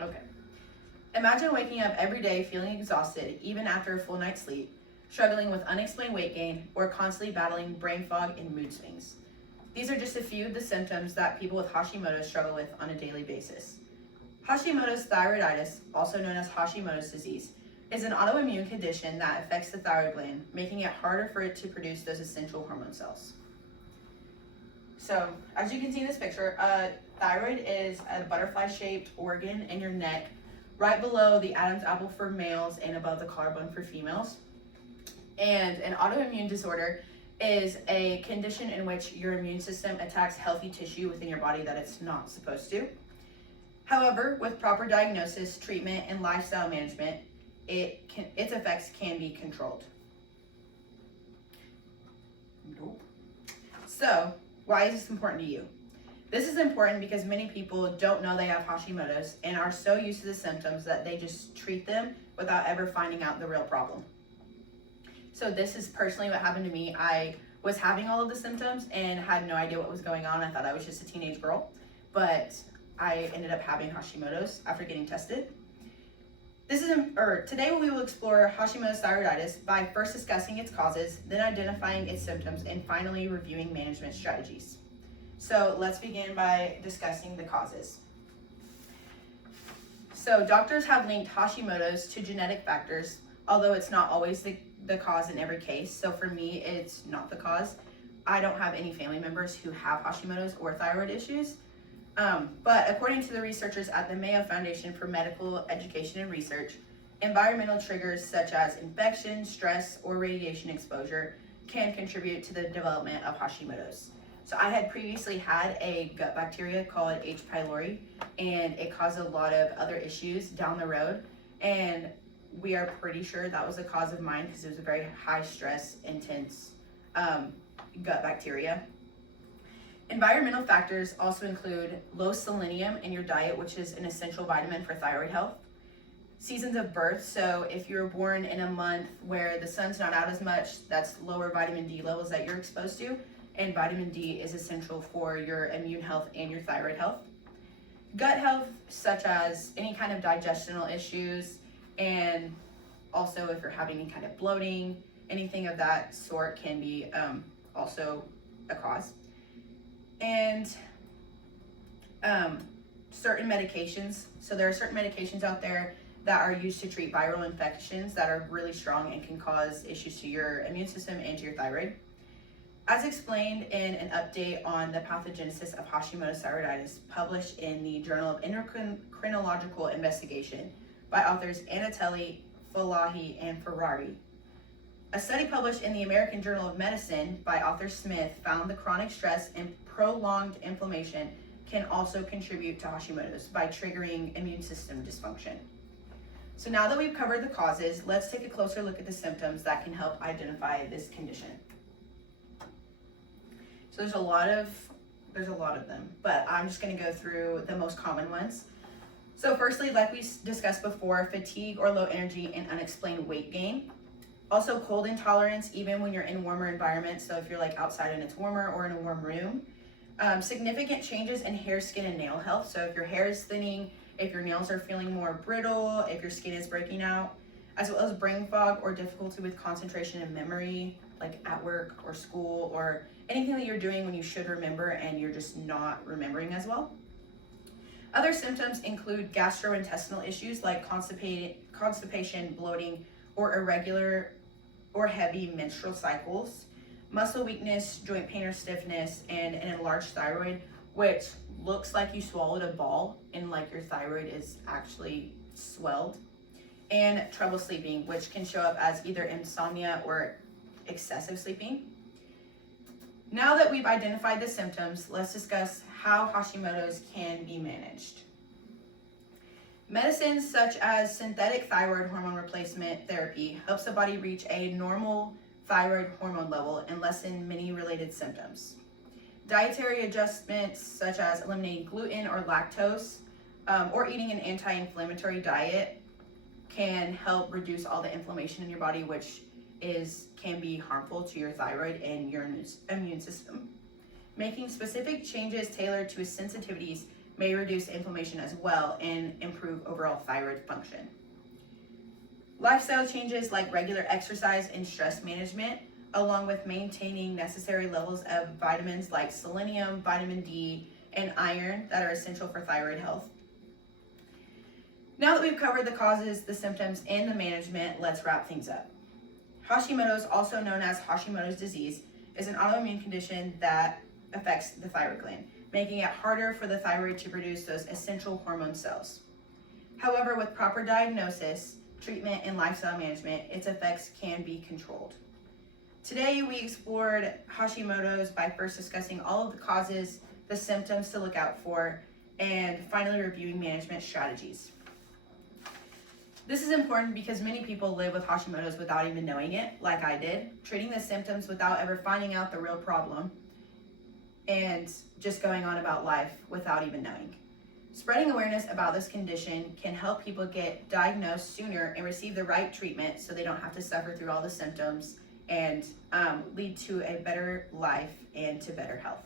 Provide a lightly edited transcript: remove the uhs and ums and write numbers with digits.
Okay. Imagine waking up every day feeling exhausted, even after a full night's sleep, struggling with unexplained weight gain, or constantly battling brain fog and mood swings. These are just a few of the symptoms that people with Hashimoto struggle with on a daily basis. Hashimoto's thyroiditis, also known as Hashimoto's disease, is an autoimmune condition that affects the thyroid gland, making it harder for it to produce those essential hormone cells. So, as you can see in this picture, thyroid is a butterfly-shaped organ in your neck, right below the Adam's apple for males and above the collarbone for females. And an autoimmune disorder is a condition in which your immune system attacks healthy tissue within your body that it's not supposed to. However, with proper diagnosis, treatment, and lifestyle management, its effects can be controlled. Nope. So, why is this important to you? This is important because many people don't know they have Hashimoto's and are so used to the symptoms that they just treat them without ever finding out the real problem. So this is personally what happened to me. I was having all of the symptoms and had no idea what was going on. I thought I was just a teenage girl, but I ended up having Hashimoto's after getting tested. Today we will explore Hashimoto's thyroiditis by first discussing its causes, then identifying its symptoms, and finally reviewing management strategies. So let's begin by discussing the causes. So doctors have linked Hashimoto's to genetic factors, although it's not always the cause in every case. So for me, it's not the cause. I don't have any family members who have Hashimoto's or thyroid issues. But according to the researchers at the Mayo Foundation for Medical Education and Research, environmental triggers such as infection, stress, or radiation exposure can contribute to the development of Hashimoto's. So I had previously had a gut bacteria called H. pylori, and it caused a lot of other issues down the road. And we are pretty sure that was the cause of mine because it was a very high stress, intense gut bacteria. Environmental factors also include low selenium in your diet, which is an essential vitamin for thyroid health. Seasons of birth, so if you're born in a month where the sun's not out as much, that's lower vitamin D levels that you're exposed to, and vitamin D is essential for your immune health and your thyroid health. Gut health, such as any kind of digestional issues, and also if you're having any kind of bloating, anything of that sort can be also a cause. And certain medications. So there are certain medications out there that are used to treat viral infections that are really strong and can cause issues to your immune system and to your thyroid. As explained in an update on the pathogenesis of Hashimoto's thyroiditis published in the Journal of Endocrinological Investigation by authors Anatelli, Falahi, and Ferrari. A study published in the American Journal of Medicine by author Smith found the chronic stress and prolonged inflammation can also contribute to Hashimoto's by triggering immune system dysfunction. So now that we've covered the causes, let's take a closer look at the symptoms that can help identify this condition. So there's a lot of them, but I'm just going to go through the most common ones. So firstly, like we discussed before, fatigue or low energy and unexplained weight gain. Also cold intolerance, even when you're in warmer environments. So if you're like outside and it's warmer or in a warm room. Significant changes in hair, skin, and nail health. So if your hair is thinning, if your nails are feeling more brittle, if your skin is breaking out, as well as brain fog or difficulty with concentration and memory, like at work or school or anything that you're doing when you should remember and you're just not remembering as well. Other symptoms include gastrointestinal issues like constipation, bloating, or irregular or heavy menstrual cycles, muscle weakness, joint pain or stiffness, and an enlarged thyroid, which looks like you swallowed a ball and like your thyroid is actually swelled, and trouble sleeping, which can show up as either insomnia or excessive sleeping. Now that we've identified the symptoms, let's discuss how Hashimoto's can be managed. Medicines such as synthetic thyroid hormone replacement therapy helps the body reach a normal thyroid hormone level and lessen many related symptoms. Dietary adjustments such as eliminating gluten or lactose or eating an anti-inflammatory diet can help reduce all the inflammation in your body, which can be harmful to your thyroid and your immune system. Making specific changes tailored to his sensitivities may reduce inflammation as well and improve overall thyroid function. Lifestyle changes like regular exercise and stress management, along with maintaining necessary levels of vitamins like selenium, vitamin D, and iron that are essential for thyroid health. Now that we've covered the causes, the symptoms, and the management, let's wrap things up. Hashimoto's, also known as Hashimoto's disease, is an autoimmune condition that affects the thyroid gland, making it harder for the thyroid to produce those essential hormone cells. However, with proper diagnosis, treatment, and lifestyle management, its effects can be controlled. Today, we explored Hashimoto's by first discussing all of the causes, the symptoms to look out for, and finally reviewing management strategies. This is important because many people live with Hashimoto's without even knowing it, like I did, treating the symptoms without ever finding out the real problem, and just going on about life without even knowing. Spreading awareness about this condition can help people get diagnosed sooner and receive the right treatment so they don't have to suffer through all the symptoms and lead to a better life and to better health.